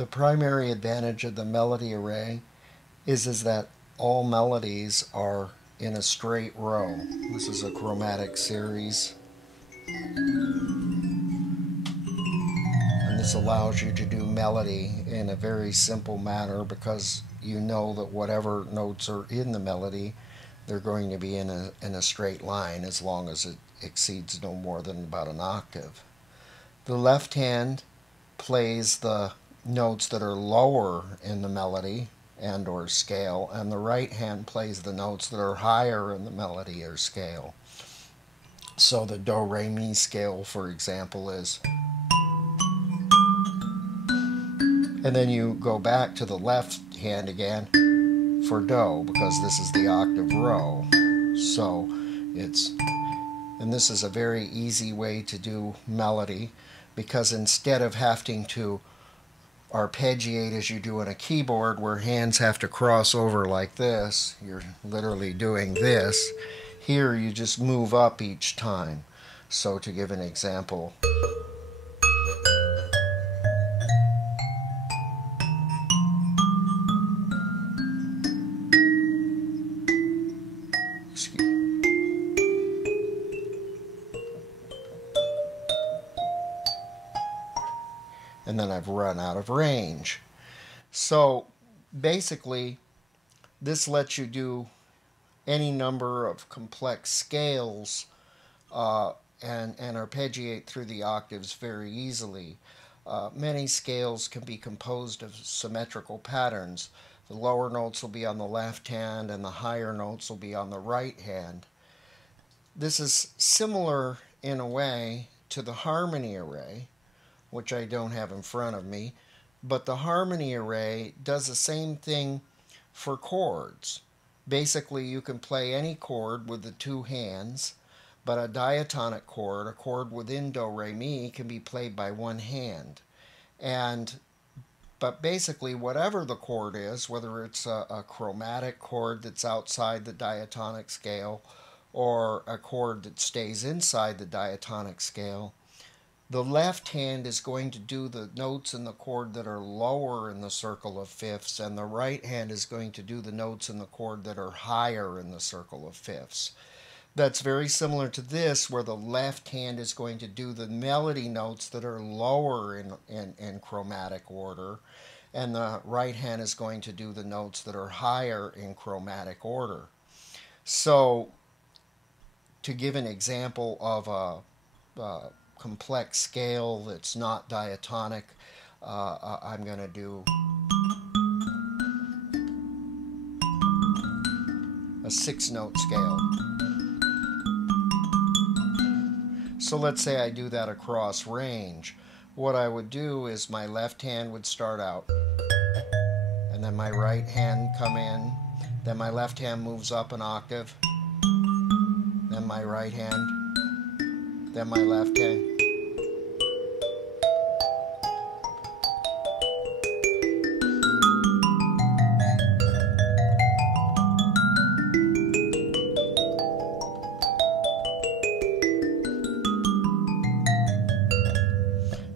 The primary advantage of the melody array is that all melodies are in a straight row. This is a chromatic series. And this allows you to do melody in a very simple manner because you know that whatever notes are in the melody, they're going to be in a straight line as long as it exceeds no more than about an octave. The left hand plays the notes that are lower in the melody and or scale, and the right hand plays the notes that are higher in the melody or scale. So the do re mi scale, for example, is, and then you go back to the left hand again for do because this is the octave row. So it's, and this is a very easy way to do melody because instead of having to arpeggiate as you do on a keyboard where hands have to cross over like this, you're literally doing this. Here you just move up each time. So to give an example, and then I've run out of range. So basically this lets you do any number of complex scales and arpeggiate through the octaves very easily. Many scales can be composed of symmetrical patterns. The lower notes will be on the left hand and the higher notes will be on the right hand. This is similar in a way to the harmony array, which I don't have in front of me, but the harmony array does the same thing for chords. Basically, you can play any chord with the two hands, but a diatonic chord, a chord within do re mi, can be played by one hand. But basically, whatever the chord is, whether it's a chromatic chord that's outside the diatonic scale or a chord that stays inside the diatonic scale, the left hand is going to do the notes in the chord that are lower in the circle of fifths, and the right hand is going to do the notes in the chord that are higher in the circle of fifths. That's very similar to this, where the left hand is going to do the melody notes that are lower in chromatic order, and the right hand is going to do the notes that are higher in chromatic order. So, to give an example of a complex scale that's not diatonic, I'm going to do a 6-note scale. So let's say I do that across range. What I would do is my left hand would start out, and then my right hand come in, then my left hand moves up an octave, then my right hand, then my left hand.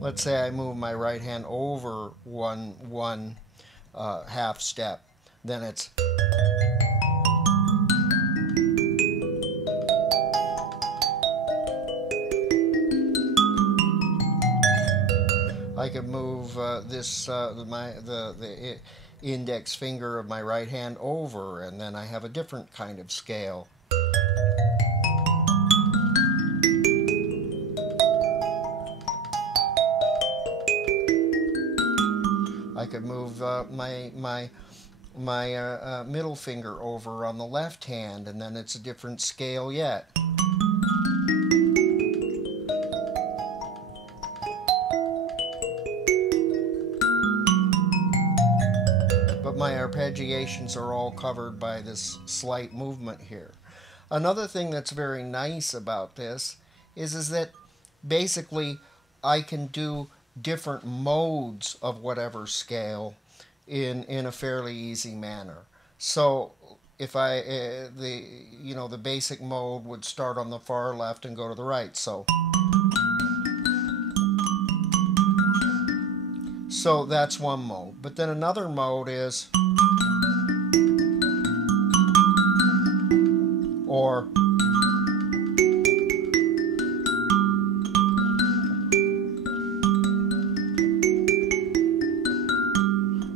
Let's say I move my right hand over one half step, then it's I could move the index finger of my right hand over, and then I have a different kind of scale. I could move my middle finger over on the left hand, and then it's a different scale yet. But my arpeggiations are all covered by this slight movement here. Another thing that's very nice about this is that basically I can do different modes of whatever scale in a fairly easy manner. So if I the basic mode would start on the far left and go to the right. So So that's one mode. But then another mode is or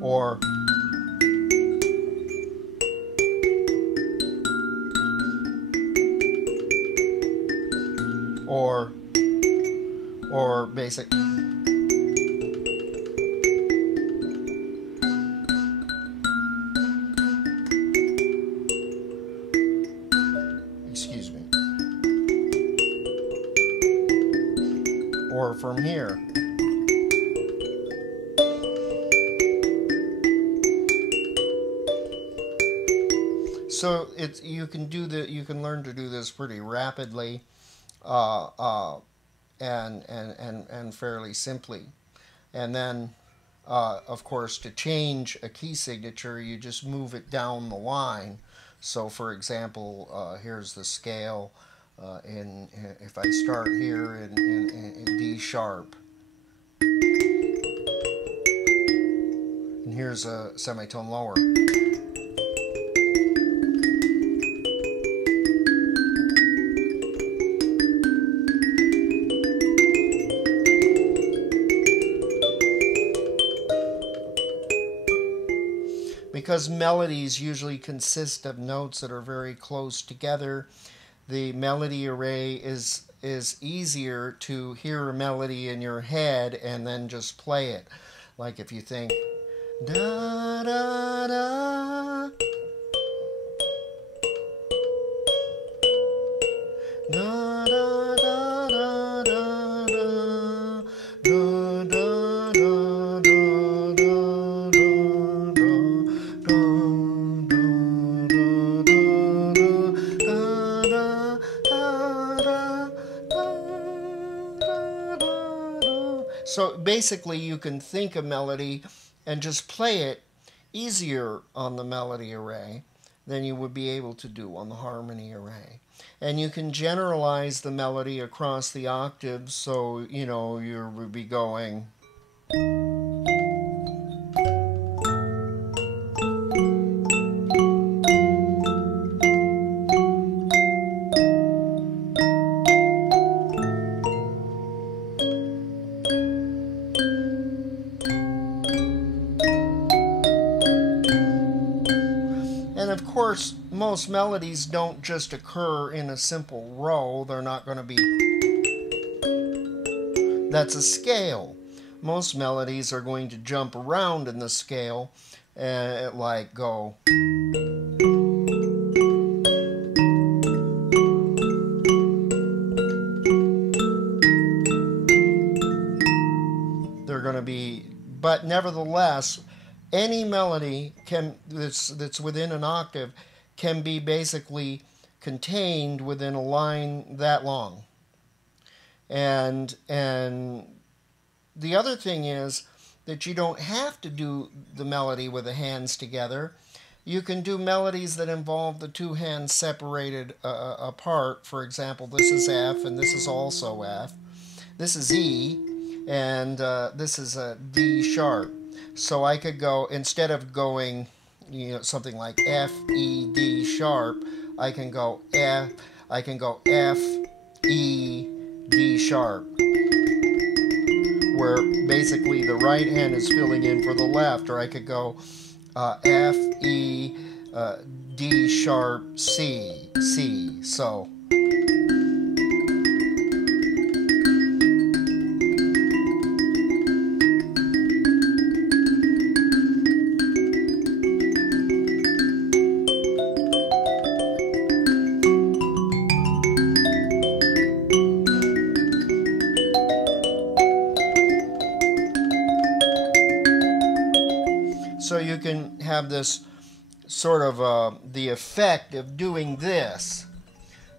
or or basic. Excuse me. Or from here. So it's you can learn to do this pretty rapidly, and fairly simply. And then, of course, to change a key signature, you just move it down the line. So, for example, here's the scale. If I start here in D sharp, and here's a semitone lower. Because melodies usually consist of notes that are very close together, the melody array is easier to hear a melody in your head and then just play it. Like if you think da da da da da da da da So basically you can think a melody and just play it easier on the melody array than you would be able to do on the harmony array. And you can generalize the melody across the octaves, so you know you would be going of course, most melodies don't just occur in a simple row. They're not going to be... That's a scale. Most melodies are going to jump around in the scale, like go... They're going to be... But nevertheless... Any melody that's within an octave can be basically contained within a line that long. And the other thing is that you don't have to do the melody with the hands together. You can do melodies that involve the two hands separated apart. For example, this is F and this is also F. This is E and this is a D sharp. So I could go, instead of going, something like F, E, D sharp, I can go F, E, D sharp. Where basically the right hand is filling in for the left, or I could go F, E, D sharp, C, C. So. So you can have this sort of the effect of doing this,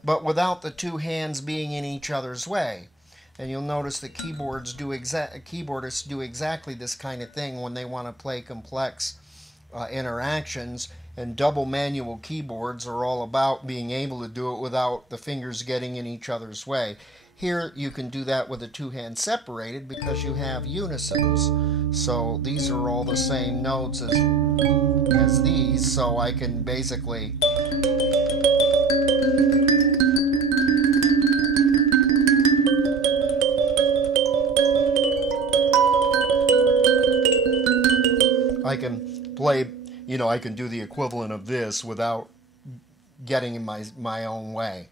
but without the two hands being in each other's way. And you'll notice that keyboardists do exactly this kind of thing when they want to play complex interactions. And double manual keyboards are all about being able to do it without the fingers getting in each other's way. Here you can do that with a two-hand separated because you have unisons. So these are all the same notes as these, so I can basically play, I can do the equivalent of this without getting in my own way.